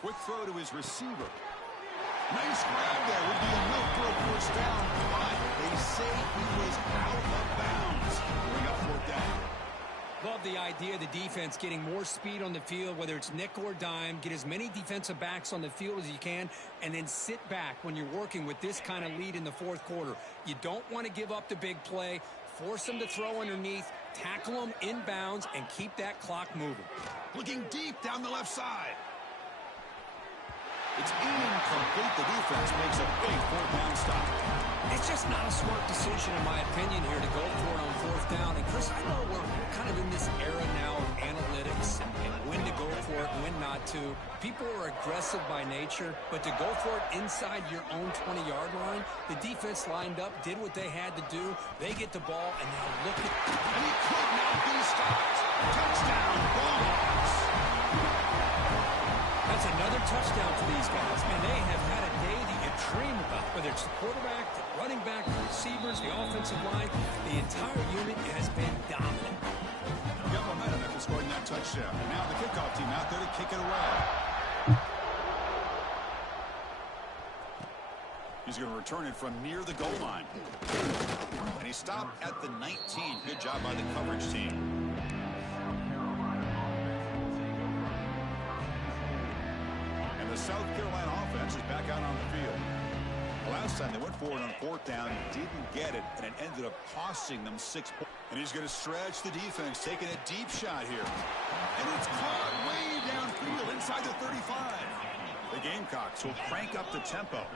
Quick throw to his receiver. Nice grab there. Would be enough for a first down, but they say he was out of bounds. Bring up 4th down. Love the idea of the defense getting more speed on the field, whether it's nickel or dime, get as many defensive backs on the field as you can, and then sit back when you're working with this kind of lead in the 4th quarter. You don't want to give up the big play, force them to throw underneath, tackle them inbounds, and keep that clock moving. Looking deep down the left side. It's incomplete. The defense makes a big 4th down stop. It's just not a smart decision, in my opinion, here to go for it on 4th down. And, Chris, I know we're kind of in this era now of analytics and when to go for it and when not to. People are aggressive by nature, but to go for it inside your own 20-yard line, the defense lined up, did what they had to do. They get the ball, and now look at... And he could not be stopped. Touchdown, Bulldogs. That's another touchdown for these guys. Man, they have had a day that you dream about, whether it's the quarterback, the running back, the receivers, the offensive line. The entire unit has been dominant. Got momentum after scoring that touchdown. And now the kickoff team out there to kick it away. He's going to return it from near the goal line. And he stopped at the 19. Good job by the coverage team. The South Carolina offense is back out on the field. Last time they went forward on 4th down, didn't get it, and it ended up costing them 6 points. And he's going to stretch the defense, taking a deep shot here. And it's caught way downfield inside the 35. The Gamecocks will crank up the tempo.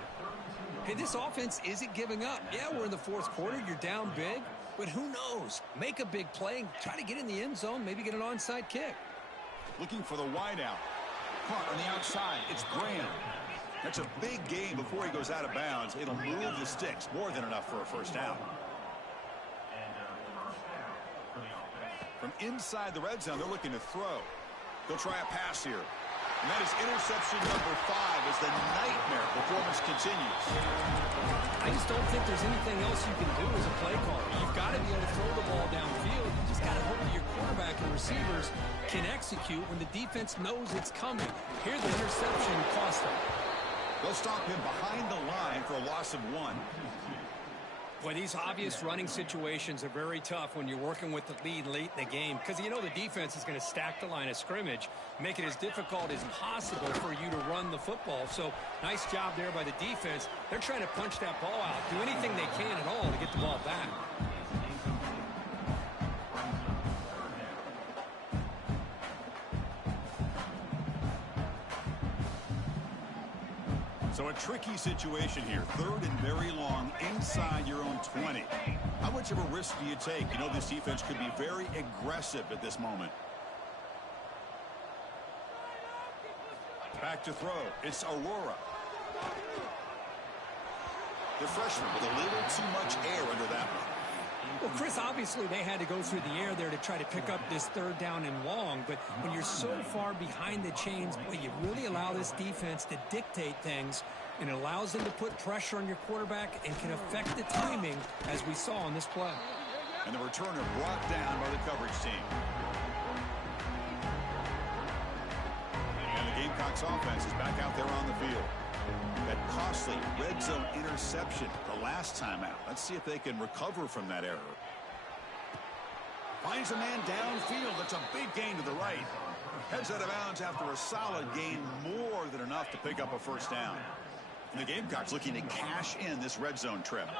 Hey, this offense isn't giving up. Yeah, we're in the 4th quarter. You're down big. But who knows? Make a big play and try to get in the end zone, maybe get an onside kick. Looking for the wideout. Caught on the outside. It's Graham. That's a big game before he goes out of bounds. It'll move the sticks. More than enough for a first down. From inside the red zone, they're looking to throw. They'll try a pass here. And that is interception number 5 as the nightmare performance continues. I just don't think there's anything else you can do as a play caller. You've got to be able to throw the ball downfield. You just got to hope that your quarterback and receivers can execute when the defense knows it's coming. Here, the interception cost them. They'll stop him behind the line for a loss of 1. Boy, these obvious running situations are very tough when you're working with the lead late in the game because you know the defense is going to stack the line of scrimmage, make it as difficult as possible for you to run the football. So nice job there by the defense. They're trying to punch that ball out, do anything they can at all to get the ball back. So a tricky situation here. 3rd and very long inside your own 20. How much of a risk do you take? You know this defense could be very aggressive at this moment. Back to throw. It's Aurora. The freshman with a little too much air under that one. Well, Chris, obviously they had to go through the air there to try to pick up this 3rd down and long, but when you're so far behind the chains, boy, you really allow this defense to dictate things, and it allows them to put pressure on your quarterback and can affect the timing, as we saw on this play. And the returner brought down by the coverage team. And the Gamecocks offense is back out there on the field. That costly red zone interception the last time out. Let's see if they can recover from that error. Finds a man downfield. That's a big gain to the right. Heads out of bounds after a solid gain, more than enough to pick up a 1st down. And the Gamecocks looking to cash in this red zone trip.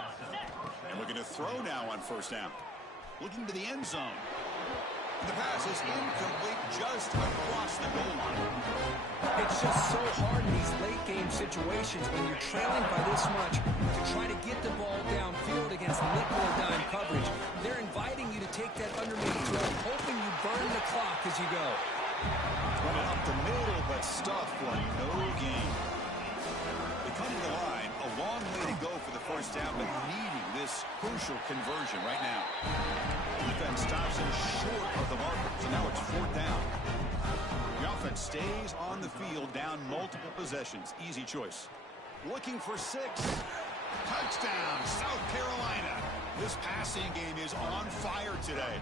And looking to throw now on 1st down. Looking to the end zone. The pass is incomplete just across the goal line. It's just so hard in these late game situations when you're trailing by this much to try to get the ball downfield against nickel or dime coverage. They're inviting you to take that underneath throw, hoping you burn the clock as you go. Running up the middle, but stuffed for no gain. They come to the line, a long way to go for the 1st down, but needing this crucial conversion right now. Defense stops him short of the marker, so now it's 4th down. The offense stays on the field, down multiple possessions. Easy choice. Looking for 6. Touchdown, South Carolina. This passing game is on fire today.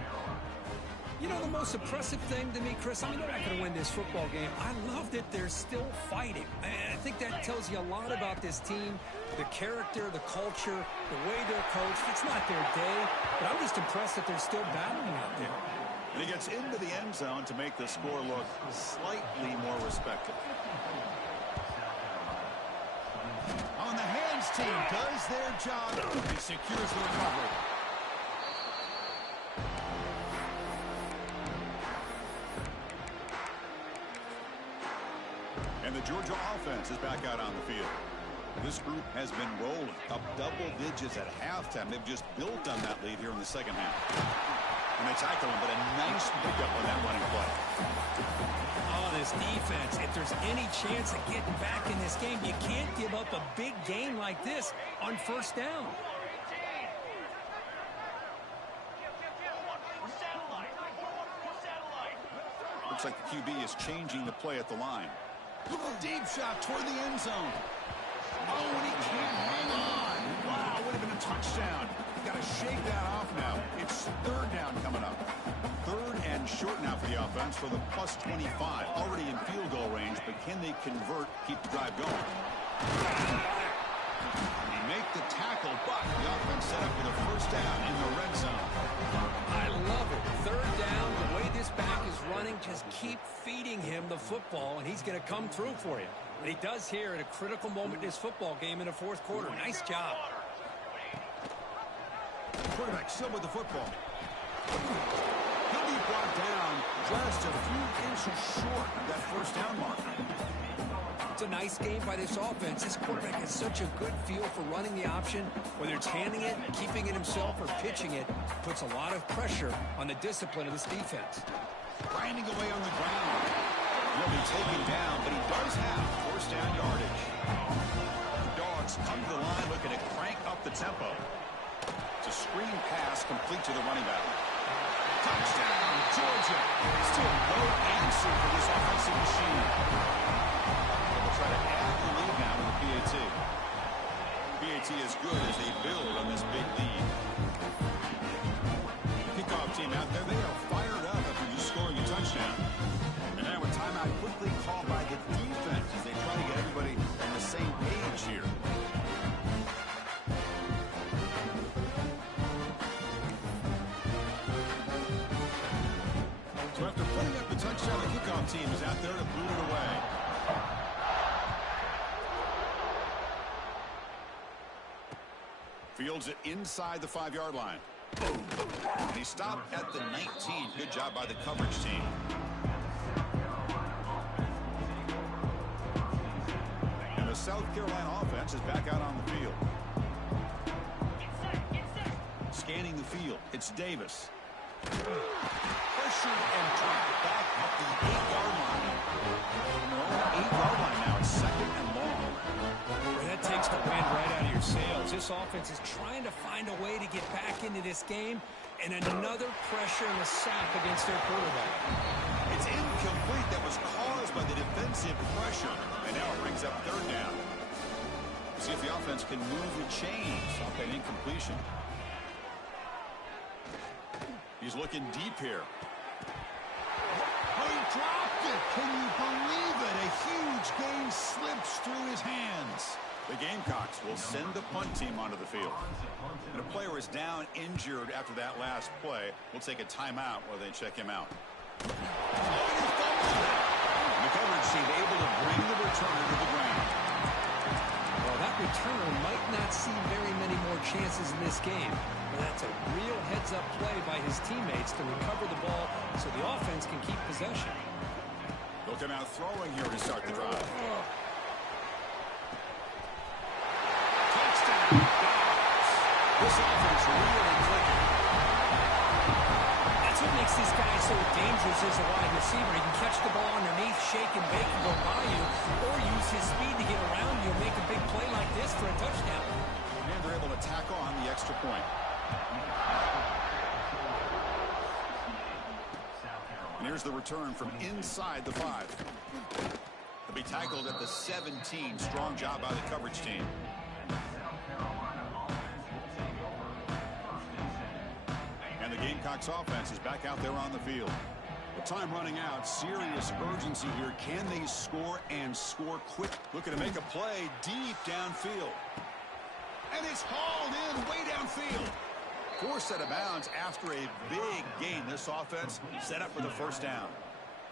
You know, the most impressive thing to me, Chris, I mean, they're not going to win this football game. I love that they're still fighting. And I think that tells you a lot about this team, the character, the culture, the way they're coached. It's not their day, but I'm just impressed that they're still battling out there. And he gets into the end zone to make the score look slightly more respectable. On the hands team does their job. He secures the recovery. And the Georgia offense is back out on the field. This group has been rolling up double digits at halftime. They've just built on that lead here in the 2nd half. And they tackle him, but a nice pickup on that running play. Oh, this defense, if there's any chance of getting back in this game, you can't give up a big game like this on 1st down. Looks like the QB is changing the play at the line. Deep shot toward the end zone. Oh, and he can't hang on. Wow, would have been a touchdown. Got to shake that off now. It's 3rd down coming up. 3rd and short now for the offense for the plus 25. Already in field goal range, but can they convert, keep the drive going? They make the tackle, but the offense set up with a 1st down in the red zone. I love it. 3rd down, the way this back is running, just keep feeding him the football, and he's going to come through for you. And he does here at a critical moment in this football game in the 4th quarter. Nice job. Quarterback still with the football. He'll be brought down just a few inches short of that 1st down mark. It's a nice game by this offense. This quarterback has such a good feel for running the option. Whether it's handing it, keeping it himself, or pitching it, puts a lot of pressure on the discipline of this defense. Grinding away on the ground. He'll be taken down, but he does have 1st down yardage. The Dogs come to the line looking to crank up the tempo. It's a screen pass complete to the running back. Touchdown, Georgia. Still no answer for this offensive machine. They'll try to add the lead now with the PAT. PAT is good as they build on this big lead. Kickoff team out there, they are fired up after just scoring a touchdown. And now a timeout quickly called by the defense as they try to get everybody on the same page here. Fields it inside the 5-yard line. And he stopped at the 19. Good job by the coverage team. And the South Carolina offense is back out on the field. Scanning the field, it's Davis. Pressured and dropped back at the 8-yard line. 8-yard line now. It's second and long. Well, that takes the wind right out of your sails. This offense is trying to find a way to get back into this game, and another pressure and a sack against their quarterback. It's incomplete. That was caused by the defensive pressure, and now it brings up third down. See if the offense can move the chains off that incompletion. He's looking deep here. Oh, he dropped it. Can you believe it? A huge gain slips through his hands. The Gamecocks will send the punt team onto the field. And a player is down injured after that last play. We'll take a timeout while they check him out. The coverage team able to bring the returner to the ground. Well, that returner might not see very many more chances in this game. But that's a real heads-up play by his teammates to recover the ball so the offense can keep possession. They'll come out throwing here to start the drive. Touchdown. This offense really clicking. That's what makes this guy so dangerous as a wide receiver. He can catch the ball underneath, shake and bake and go by you, or use his speed to get around you and make a big play like this for a touchdown. And they're able to tack on the extra point. And here's the return from inside the 5. He'll be tackled at the 17. Strong job by the coverage team. And the Gamecocks offense is back out there on the field. With time running out, serious urgency here. Can they score and score quick? Looking to make a play deep downfield. And it's hauled in way downfield. Forced out of bounds after a big gain. This offense set up for the first down.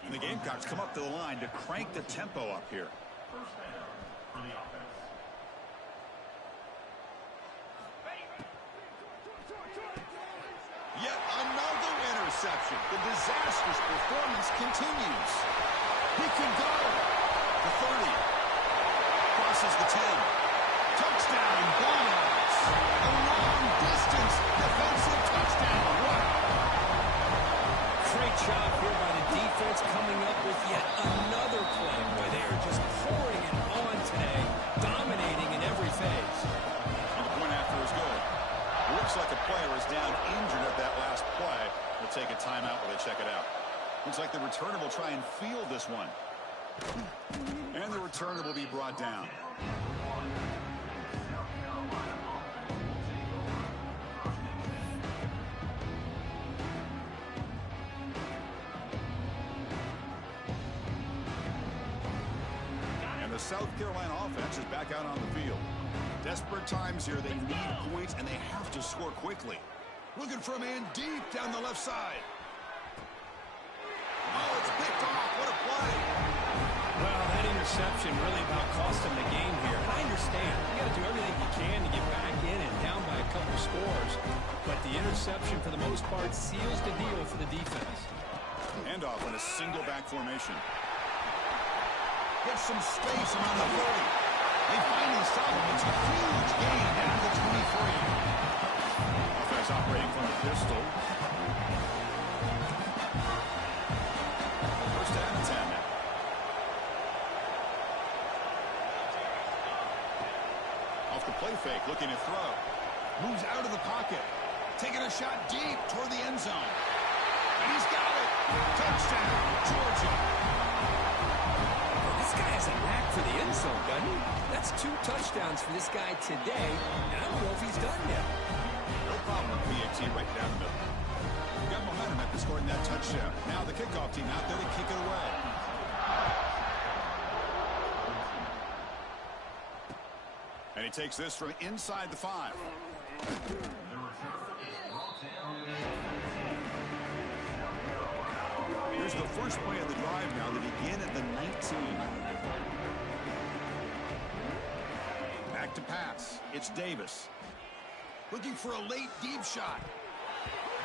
And the Gamecocks come up to the line to crank the tempo up here. First down for the offense. Yet another interception. The disastrous performance continues. He can go. The 30. Crosses the 10. Touchdown, Bulldogs. A long-distance defensive touchdown. Wow. Great job here by the defense coming up with yet another play where they are just pouring it on today, dominating in every phase. And the point after is good. Looks like a player is down injured at that last play. We'll take a timeout while they check it out. Looks like the returner will try and field this one. And the returner will be brought down. And the South Carolina offense is back out on the field. Desperate times here. They need points, and they have to score quickly. Looking for a man deep down the left side. Oh, it's picked off. What a play. Well, that interception really about cost them the game here. And I understand. You got to do everything you can to get back in and down by a couple scores. But the interception, for the most part, seals the deal for the defense. Handoff in a single back formation. Gets some space around the 30. They finally stop him. It's a huge gain down to the 23. Offense operating from the pistol. First down and 10 now. Off the play fake, looking to throw. Moves out of the pocket. Taking a shot deep toward the end zone. And he's got it. Touchdown, Georgia. This guy has a knack for the end zone, doesn't he? That's 2 touchdowns for this guy today, and I don't know if he's done yet. No problem with PAT right down the middle. Got momentum after scoring that touchdown. Now the kickoff team out there to kick it away. And he takes this from inside the 5. Here's the first play of the drive now. They begin at the 19. Back to pass. It's Davis. Looking for a late deep shot.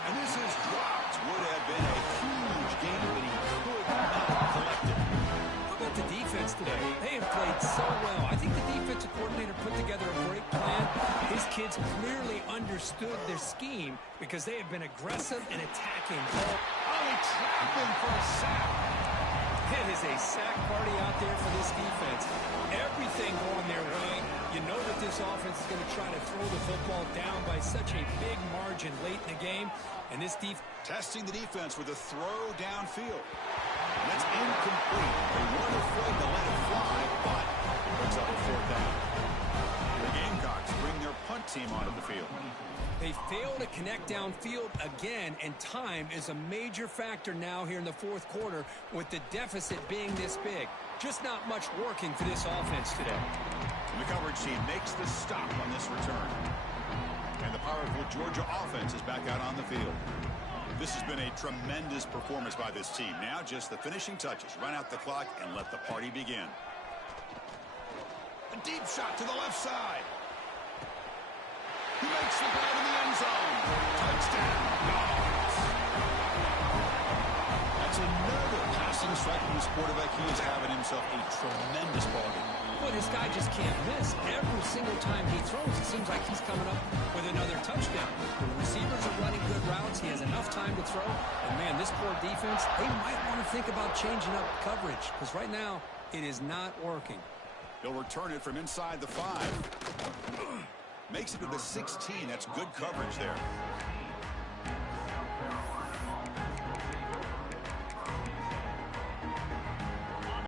And this is dropped. Would have been a huge gain, but he could not collect it. How about the defense today? They have played so well. I think the defensive coordinator put together a great plan. His kids clearly understood their scheme because they have been aggressive and attacking. Oh, he trapped him for a sack. It is a sack party out there for this defense. Everything going their way. You know that this offense is going to try to throw the football down by such a big margin late in the game. And this defense... Testing the defense with a throw downfield. That's incomplete. They weren't afraid to let it fly, but it brings up a fourth down. The Gamecocks bring their punt team onto the field. They fail to connect downfield again, and time is a major factor now here in the fourth quarter with the deficit being this big. Just not much working for this offense today. And the coverage team makes the stop on this return. And the powerful Georgia offense is back out on the field. This has been a tremendous performance by this team. Now just the finishing touches. Run out the clock and let the party begin. A deep shot to the left side. He makes the grab in the end zone. Touchdown, Dogs. That's another passing strike from this quarterback. He is having himself a tremendous ball game. Well, this guy just can't miss. Every single time he throws, it seems like he's coming up with another touchdown. The receivers are running good routes. He has enough time to throw. And, man, this poor defense, they might want to think about changing up coverage because right now it is not working. He'll return it from inside the 5. Makes it to the 16. That's good coverage there.